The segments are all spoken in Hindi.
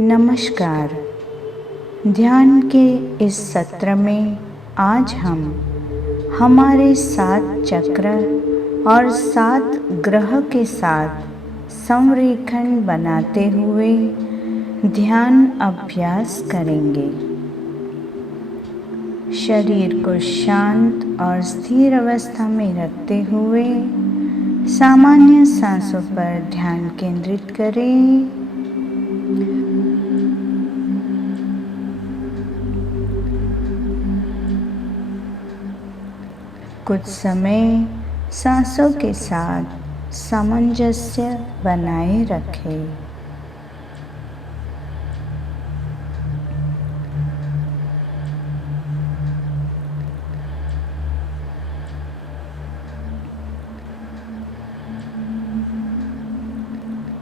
नमस्कार। ध्यान के इस सत्र में आज हम हमारे 7 चक्र और 7 ग्रह के साथ संरेखण बनाते हुए ध्यान अभ्यास करेंगे। शरीर को शांत और स्थिर अवस्था में रखते हुए सामान्य सांसों पर ध्यान केंद्रित करें। कुछ समय सांसों के साथ सामंजस्य बनाए रखें।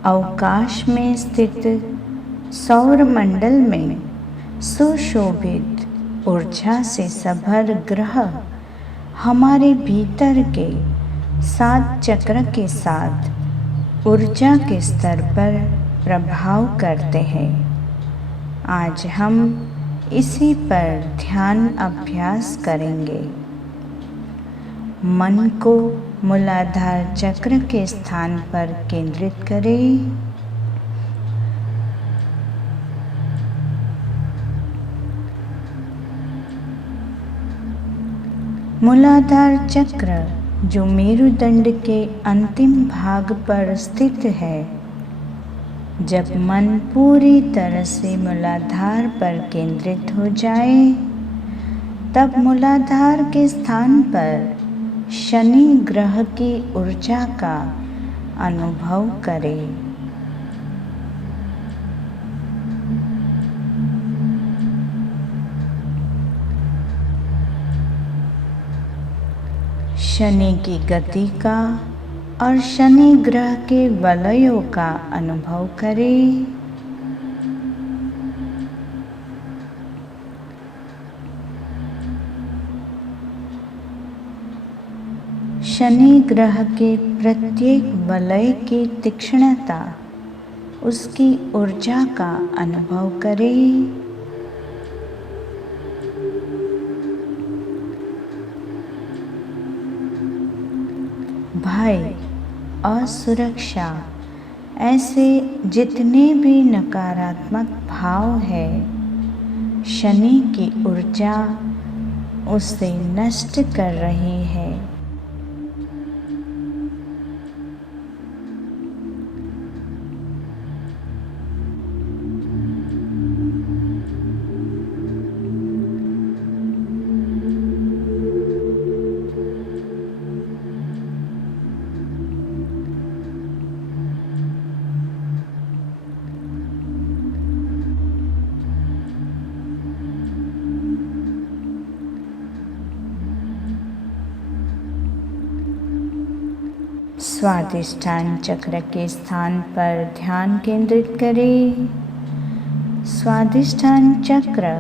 अवकाश में स्थित सौर मंडल में सुशोभित ऊर्जा से सभर ग्रह हमारे भीतर के 7 चक्र के साथ ऊर्जा के स्तर पर प्रभाव करते हैं। आज हम इसी पर ध्यान अभ्यास करेंगे। मन को मूलाधार चक्र के स्थान पर केंद्रित करें। मूलाधार चक्र जो मेरुदंड के अंतिम भाग पर स्थित है। जब मन पूरी तरह से मूलाधार पर केंद्रित हो जाए, तब मूलाधार के स्थान पर शनि ग्रह की ऊर्जा का अनुभव करें। शनि की गति का और शनि ग्रह के वलयों का अनुभव करें। शनि ग्रह के प्रत्येक वलय की तीक्ष्णता, उसकी ऊर्जा का अनुभव करें। भय, असुरक्षा, ऐसे जितने भी नकारात्मक भाव है, शनि की ऊर्जा उसे नष्ट कर रही है। स्वादिष्ठान चक्र के स्थान पर ध्यान केंद्रित करें। स्वादिष्ठान चक्र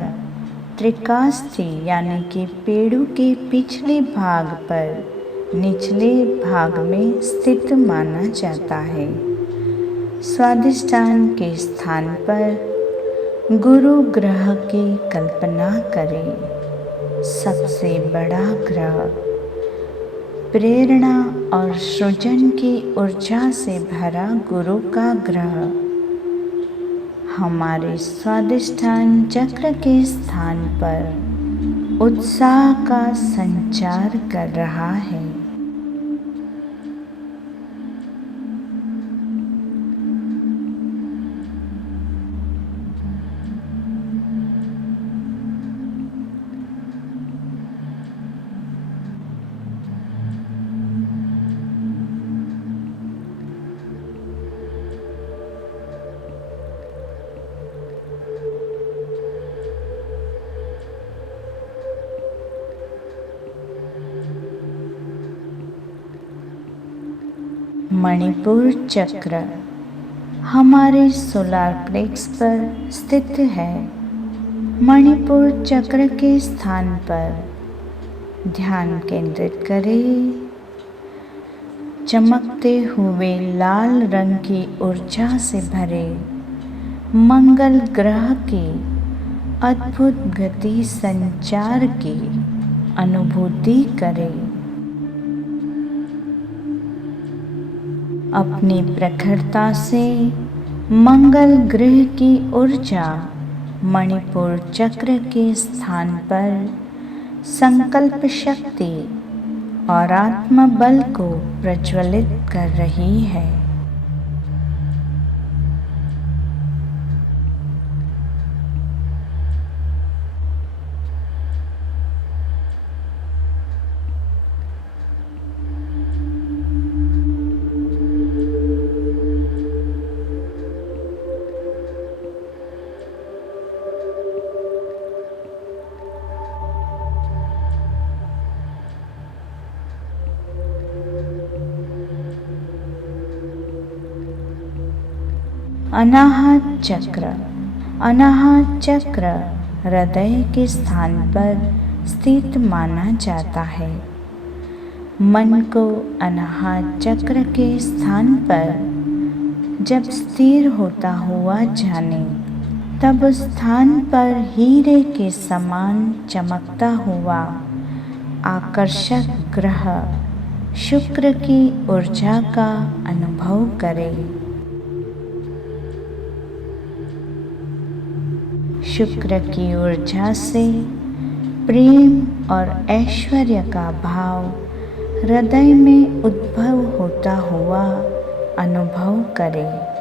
त्रिकास्थी यानी कि पेड़ों के पिछले भाग पर निचले भाग में स्थित माना जाता है। स्वादिष्ठान के स्थान पर गुरु ग्रह की कल्पना करें। सबसे बड़ा ग्रह, प्रेरणा और सृजन की ऊर्जा से भरा गुरु का ग्रह हमारे स्वादिष्ठान चक्र के स्थान पर उत्साह का संचार कर रहा है। मणिपुर चक्र हमारे सोलार प्लेक्स पर स्थित है। मणिपुर चक्र के स्थान पर ध्यान केंद्रित करें। चमकते हुए लाल रंग की ऊर्जा से भरे मंगल ग्रह के अद्भुत गति संचार की अनुभूति करें। अपनी प्रखरता से मंगल ग्रह की ऊर्जा मणिपुर चक्र के स्थान पर संकल्प शक्ति और आत्मबल को प्रज्वलित कर रही है। अनाहत चक्र। अनाहत चक्र हृदय के स्थान पर स्थित माना जाता है। मन को अनाहत चक्र के स्थान पर जब स्थिर होता हुआ जाने, तब उस स्थान पर हीरे के समान चमकता हुआ आकर्षक ग्रह शुक्र की ऊर्जा का अनुभव करें। शुक्र की ऊर्जा से प्रेम और ऐश्वर्य का भाव हृदय में उद्भव होता हुआ अनुभव करें।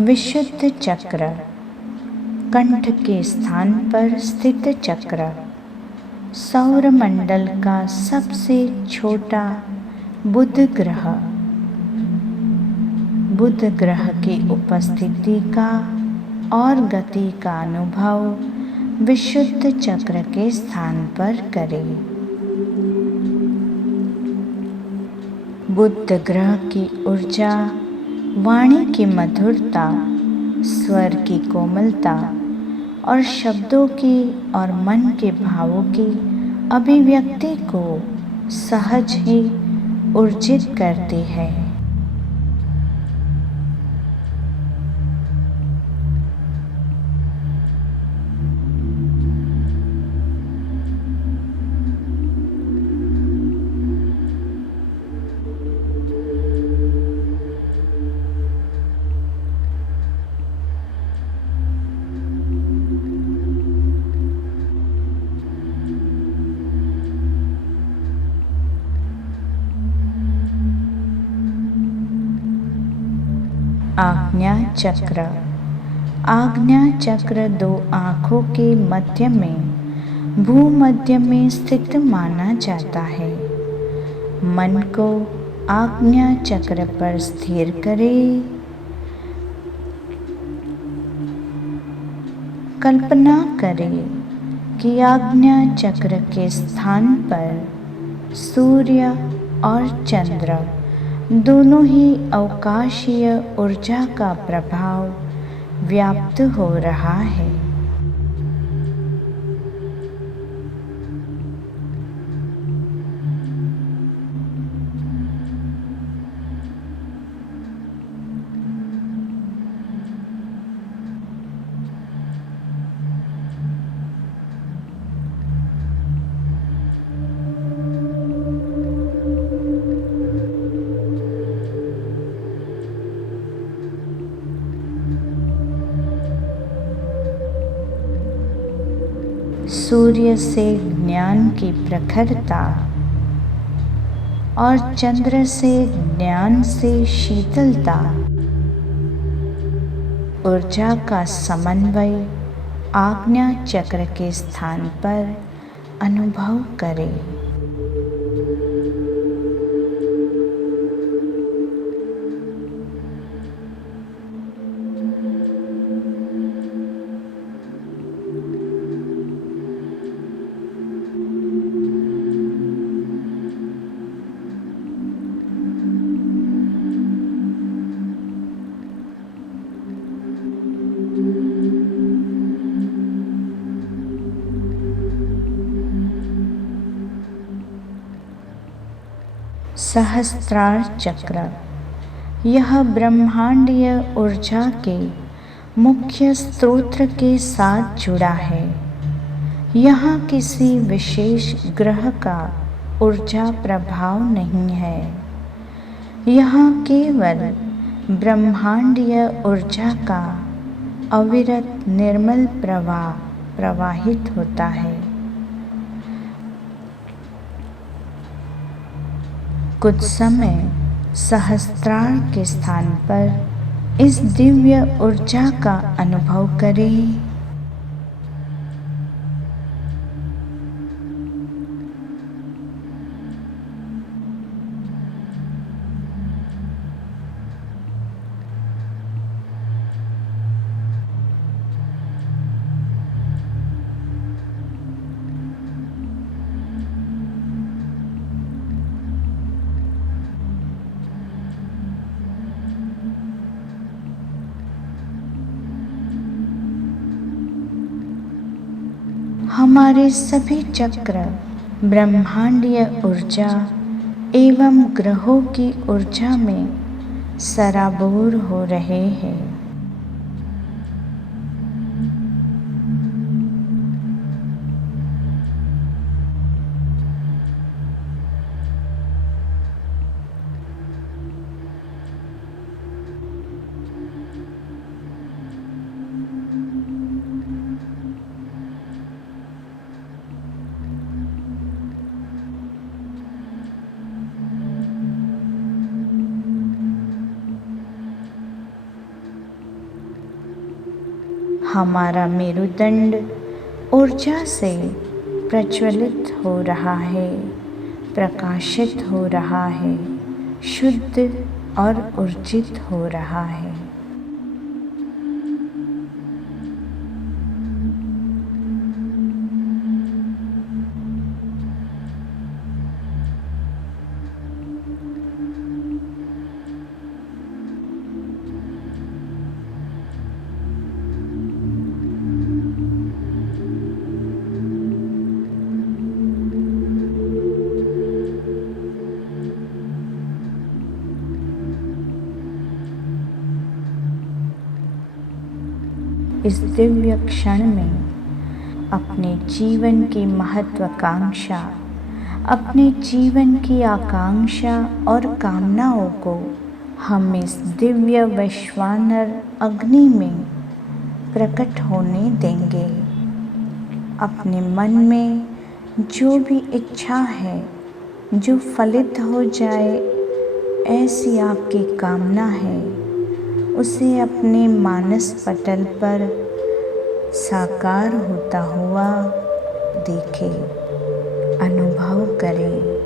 विशुद्ध चक्र। कंठ के स्थान पर स्थित चक्र सौर मंडल का सबसे छोटा बुध ग्रह की उपस्थिति का और गति का अनुभव विशुद्ध चक्र के स्थान पर करें। बुध ग्रह की ऊर्जा वाणी की मधुरता, स्वर की कोमलता और शब्दों की और मन के भावों की अभिव्यक्ति को सहज ही ऊर्जित करती है। आज्ञा चक्र। आज्ञा चक्र दो आँखों के मध्य में भूमध्य में स्थित माना जाता है। मन को आज्ञा चक्र पर स्थिर करें। कल्पना करें कि आज्ञा चक्र के स्थान पर सूर्य और चंद्र दोनों ही अवकाशीय ऊर्जा का प्रभाव व्याप्त हो रहा है। सूर्य से ज्ञान की प्रखरता और चंद्र से ज्ञान से शीतलता, ऊर्जा का समन्वय आज्ञा चक्र के स्थान पर अनुभव करें। सहस्त्रार चक्र यह ब्रह्मांडीय ऊर्जा के मुख्य स्रोत के साथ जुड़ा है। यहाँ किसी विशेष ग्रह का ऊर्जा प्रभाव नहीं है। यहाँ केवल ब्रह्मांडीय ऊर्जा का अविरत निर्मल प्रवाह प्रवाहित होता है। कुछ समय सहस्त्रार के स्थान पर इस दिव्य ऊर्जा का अनुभव करें। हमारे सभी चक्र ब्रह्मांडीय ऊर्जा एवं ग्रहों की ऊर्जा में सराबोर हो रहे हैं। हमारा मेरुदंड ऊर्जा से प्रज्वलित हो रहा है, प्रकाशित हो रहा है, शुद्ध और ऊर्जित हो रहा है। इस दिव्य क्षण में अपने जीवन की महत्वाकांक्षा, अपने जीवन की आकांक्षा और कामनाओं को हम इस दिव्य वैश्वानर अग्नि में प्रकट होने देंगे। अपने मन में जो भी इच्छा है, जो फलित हो जाए ऐसी आपकी कामना है, उसे अपने मानस पटल पर साकार होता हुआ देखें, अनुभव करें।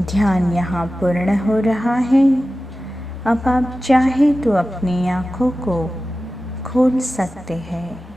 ध्यान यहाँ पूर्ण हो रहा है। अब आप चाहे तो अपनी आँखों को खोल सकते हैं।